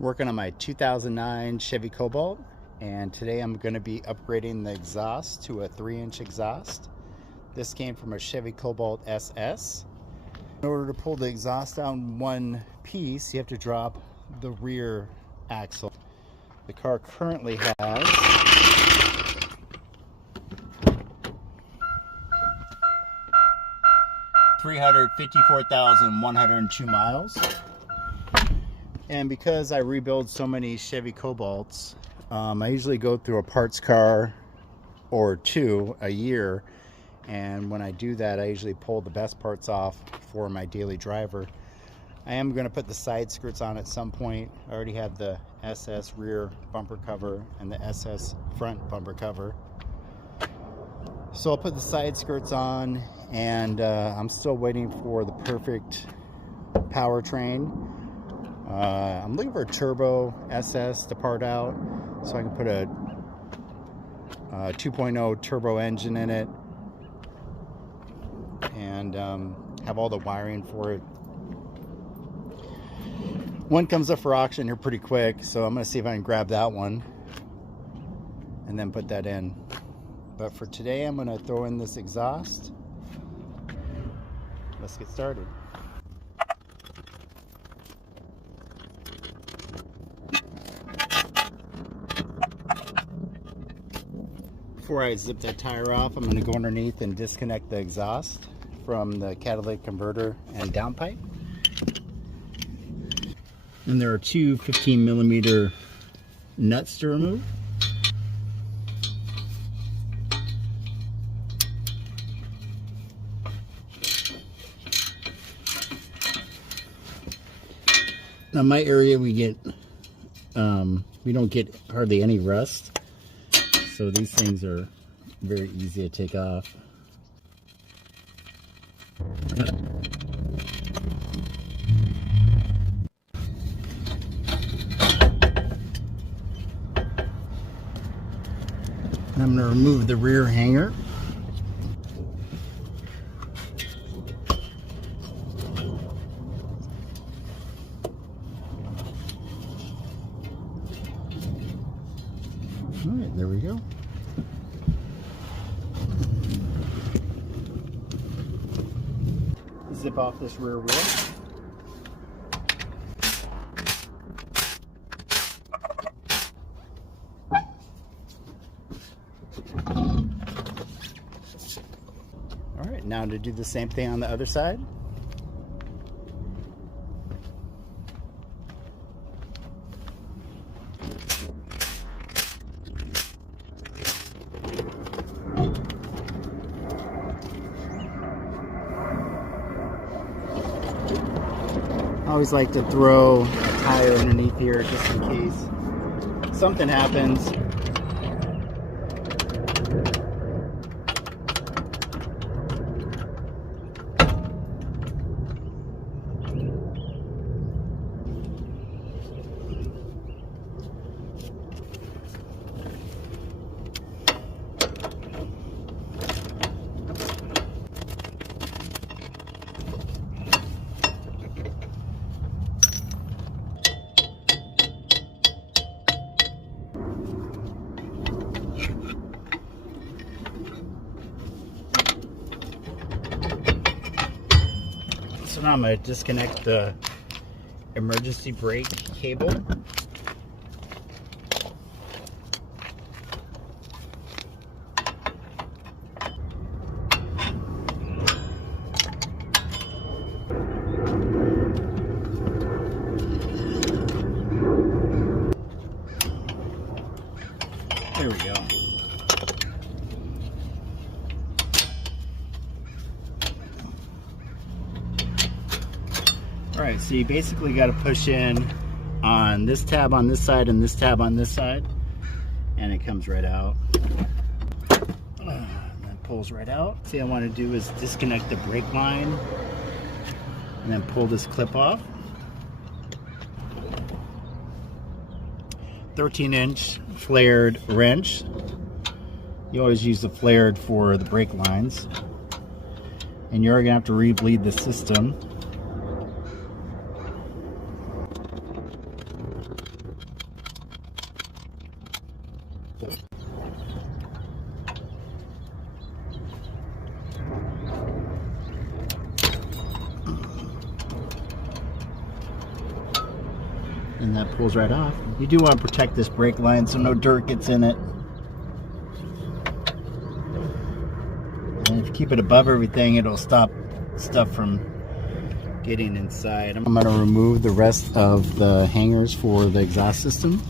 Working on my 2009 Chevy Cobalt, and today I'm going to be upgrading the exhaust to a 3-inch exhaust. This came from a Chevy Cobalt SS. In order to pull the exhaust out in one piece, you have to drop the rear axle. The car currently has 354,102 miles. And because I rebuild so many Chevy Cobalts, I usually go through a parts car or two a year. And when I do that, I usually pull the best parts off for my daily driver. I am going to put the side skirts on at some point. I already have the SS rear bumper cover and the SS front bumper cover. So I'll put the side skirts on, and I'm still waiting for the perfect powertrain. I'm looking for a turbo SS to part out so I can put a 2.0 turbo engine in it and have all the wiring for it. One comes up for auction here pretty quick, so I'm going to see if I can grab that one and then put that in. But for today, I'm going to throw in this exhaust. Let's get started. Before I zip that tire off, I'm going to go underneath and disconnect the exhaust from the catalytic converter and downpipe. And there are two 15mm nuts to remove. Now my area we don't get hardly any rust. So these things are very easy to take off. And I'm going to remove the rear hanger. All right, there we go. Zip off this rear wheel. All right, now to do the same thing on the other side. I always like to throw a tire underneath here just in case something happens. So now I'm going to disconnect the emergency brake cable. There we go. Alright, so you basically got to push in on this tab on this side and this tab on this side, and it comes right out. That pulls right out. See, what I want to do is disconnect the brake line and then pull this clip off. 13-inch flared wrench. You always use the flared for the brake lines. And you're going to have to re-bleed the system. And that pulls right off. You do want to protect this brake line so no dirt gets in it. And if you keep it above everything, it'll stop stuff from getting inside. I'm going to remove the rest of the hangers for the exhaust system.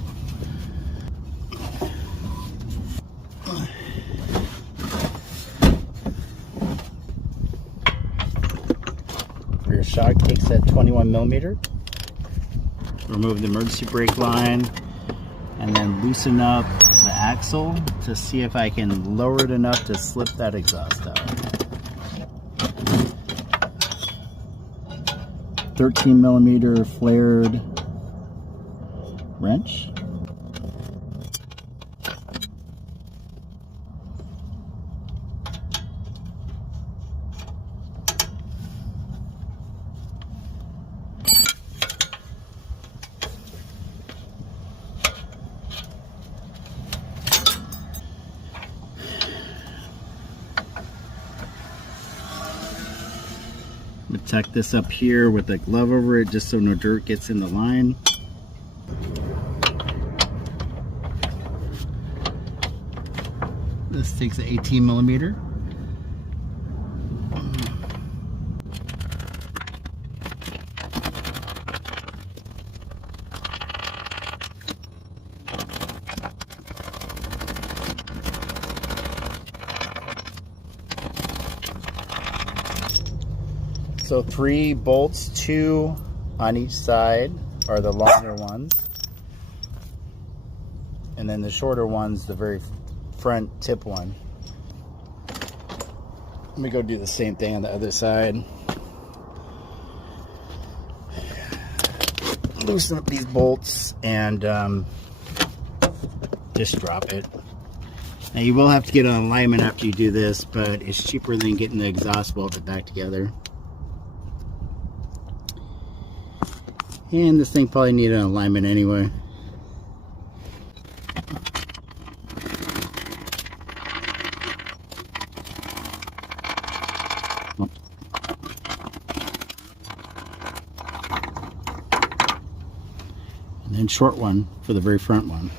For your shock takes at 21mm. Remove the emergency brake line and then loosen up the axle to see if I can lower it enough to slip that exhaust out. 13mm flared wrench. Tuck this up here with a glove over it just so no dirt gets in the line. This takes an 18mm. So 3 bolts, 2 on each side are the longer ones. And then the shorter one's the very front tip one. Let me go do the same thing on the other side. Loosen up these bolts and just drop it. Now you will have to get an alignment after you do this, but it's cheaper than getting the exhaust welded back together. And this thing probably needed an alignment anyway. And then short one for the very front one.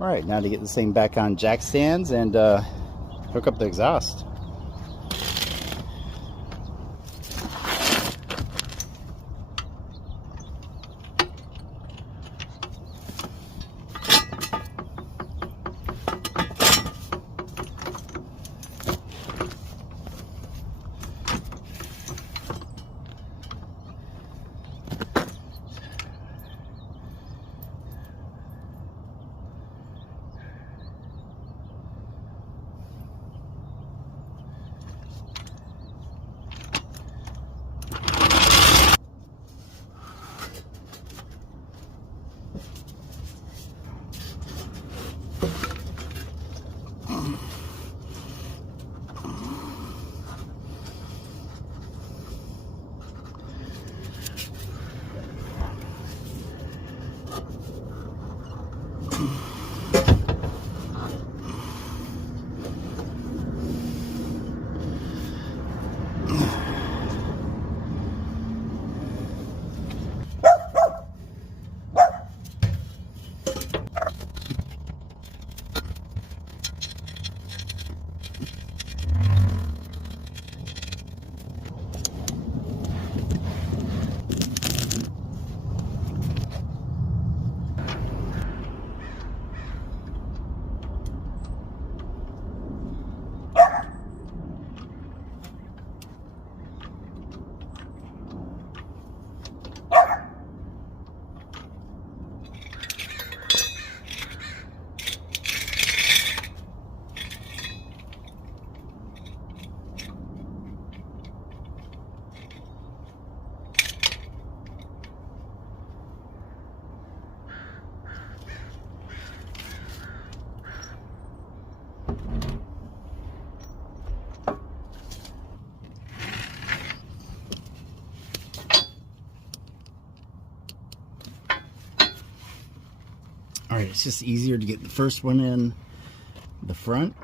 Alright, now to get this thing back on jack stands and hook up the exhaust. Alright, it's just easier to get the first one in the front.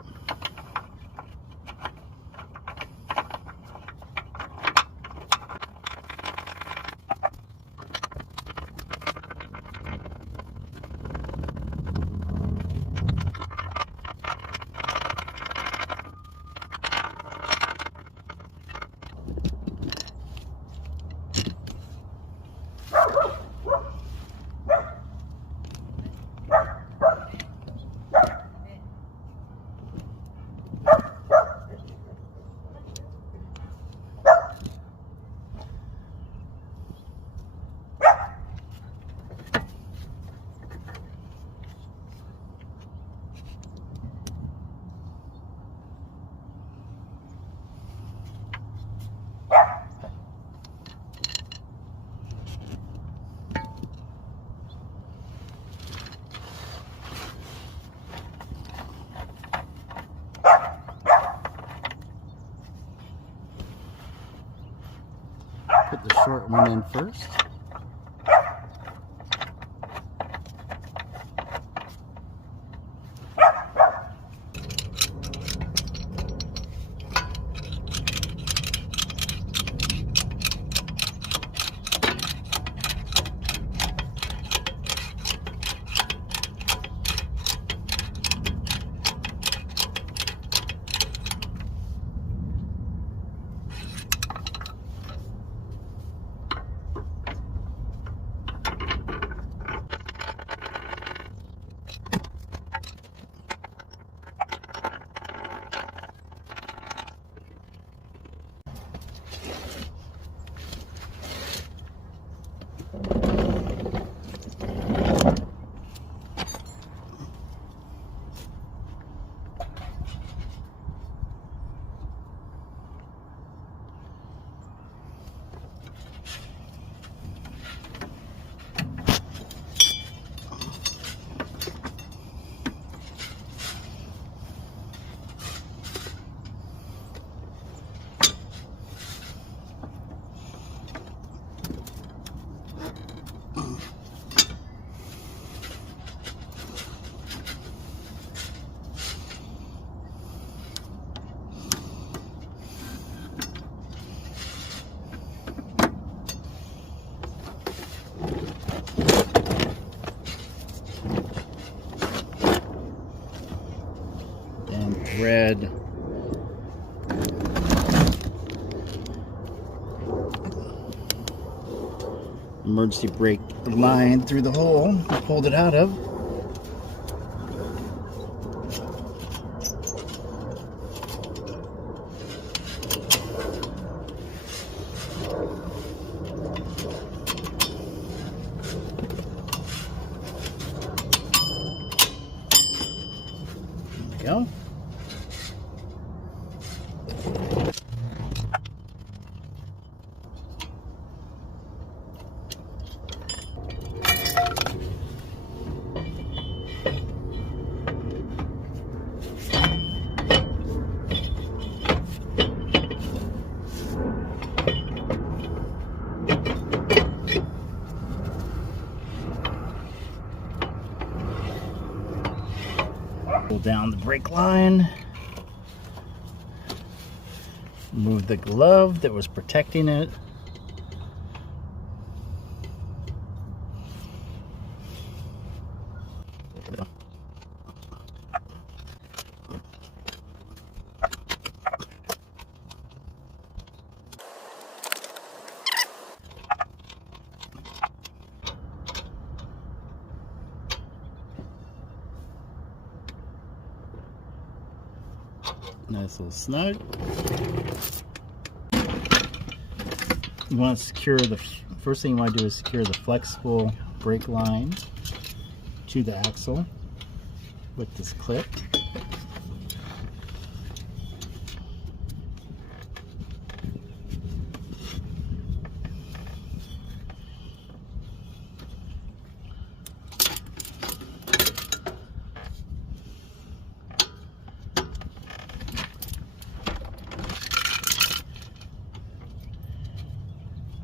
Put the short one in first. Thread emergency brake line through the hole I pulled it out of. There we go. Pull down the brake line. Move the glove that was protecting it. Nice little snug. You want to secure the first thing you want to do is secure the flexible brake line to the axle with this clip.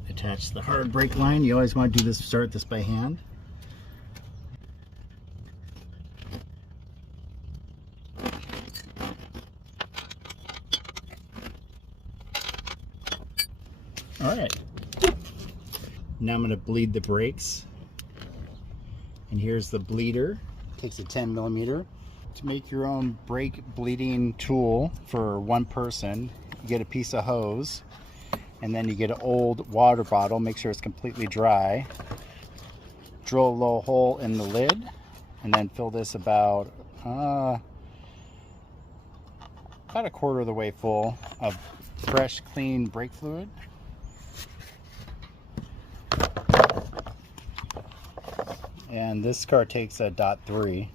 Attach the hard brake line. You always want to do this, start this by hand. All right. Now I'm going to bleed the brakes. And here's the bleeder. Takes a 10 millimeter. To make your own brake bleeding tool for one person, you get a piece of hose, and then you get an old water bottle. Make sure it's completely dry. Drill a little hole in the lid, and then fill this about a quarter of the way full of fresh, clean brake fluid. And this car takes a .3.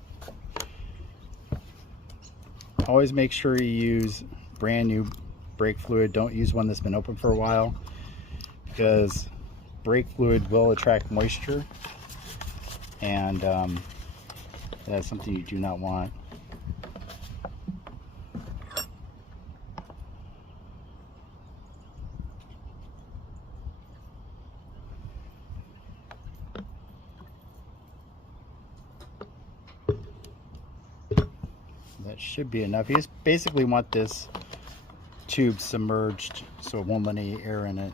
Always make sure you use brand new brake fluid. Don't use one that's been open for a while, because brake fluid will attract moisture, and that's something you do not want. That should be enough. You just basically want this tube submerged so it won't let any air in it.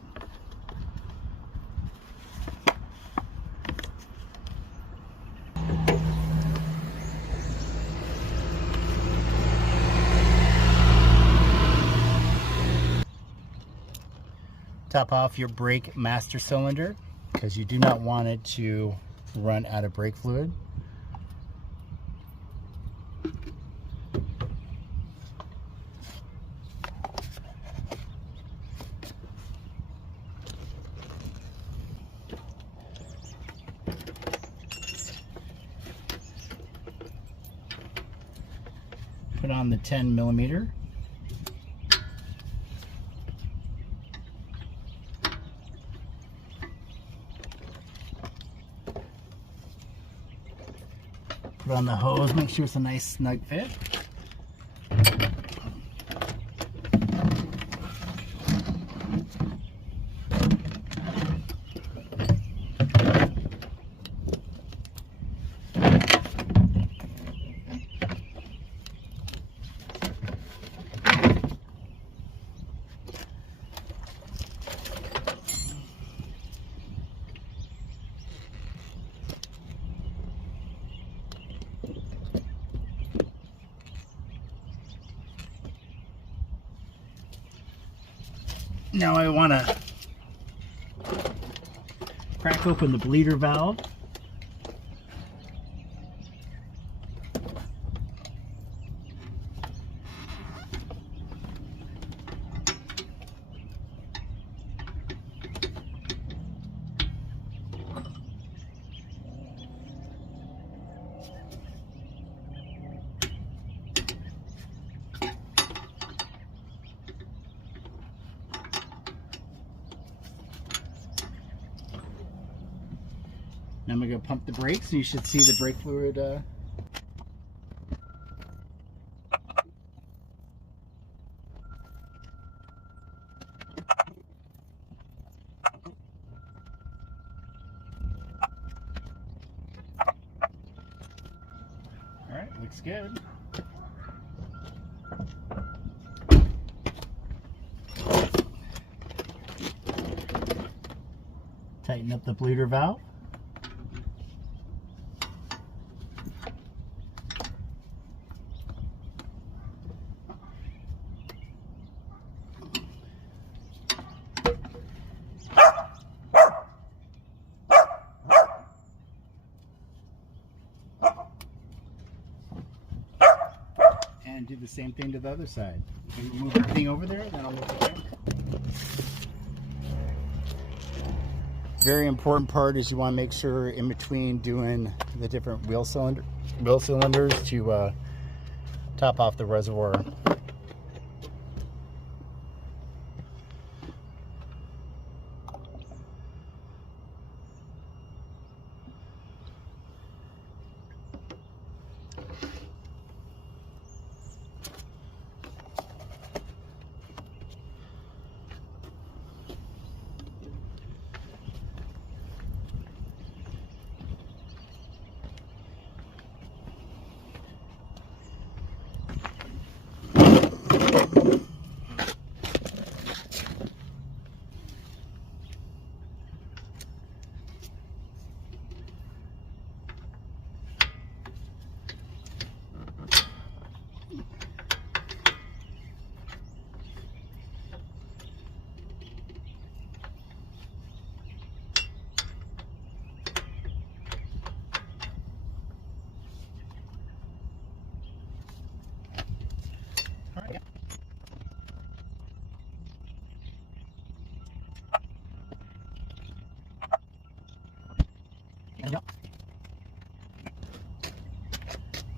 Top off your brake master cylinder, because you do not want it to run out of brake fluid. Put on the 10 millimeter. Put on the hose, make sure it's a nice snug fit. Now I want to crack open the bleeder valve. Now I'm going to pump the brakes, and you should see the brake fluid Alright, looks good. Tighten up the bleeder valve. And do the same thing to the other side. Move everything over there, then I'll move it back. Very important part is you want to make sure in between doing the different wheel cylinders to top off the reservoir.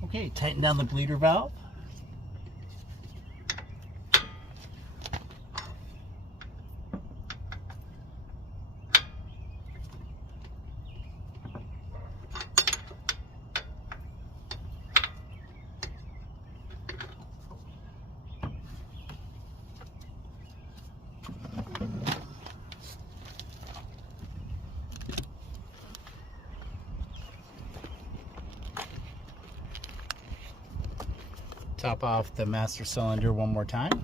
Okay, tighten down the bleeder valve. Top off the master cylinder one more time.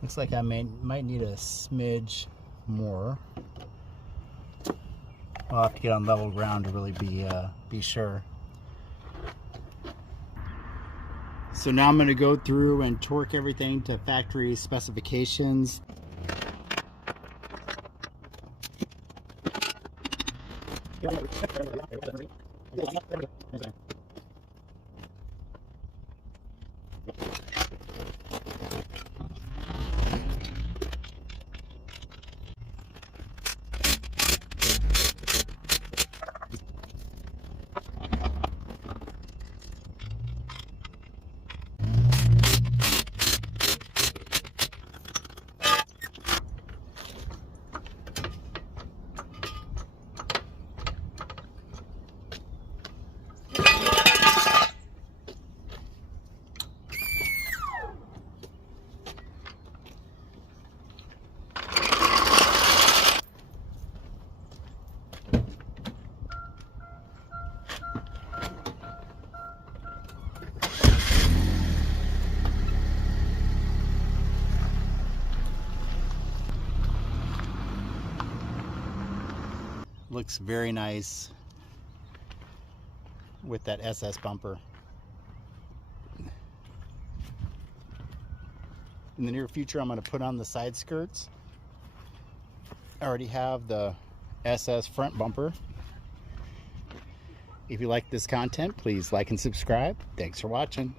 Looks like I might need a smidge more. I'll have to get on level ground to really be sure. So now I'm going to go through and torque everything to factory specifications. Looks very nice with that SS bumper. In the near future, I'm going to put on the side skirts. I already have the SS front bumper. If you like this content, please like and subscribe. Thanks for watching.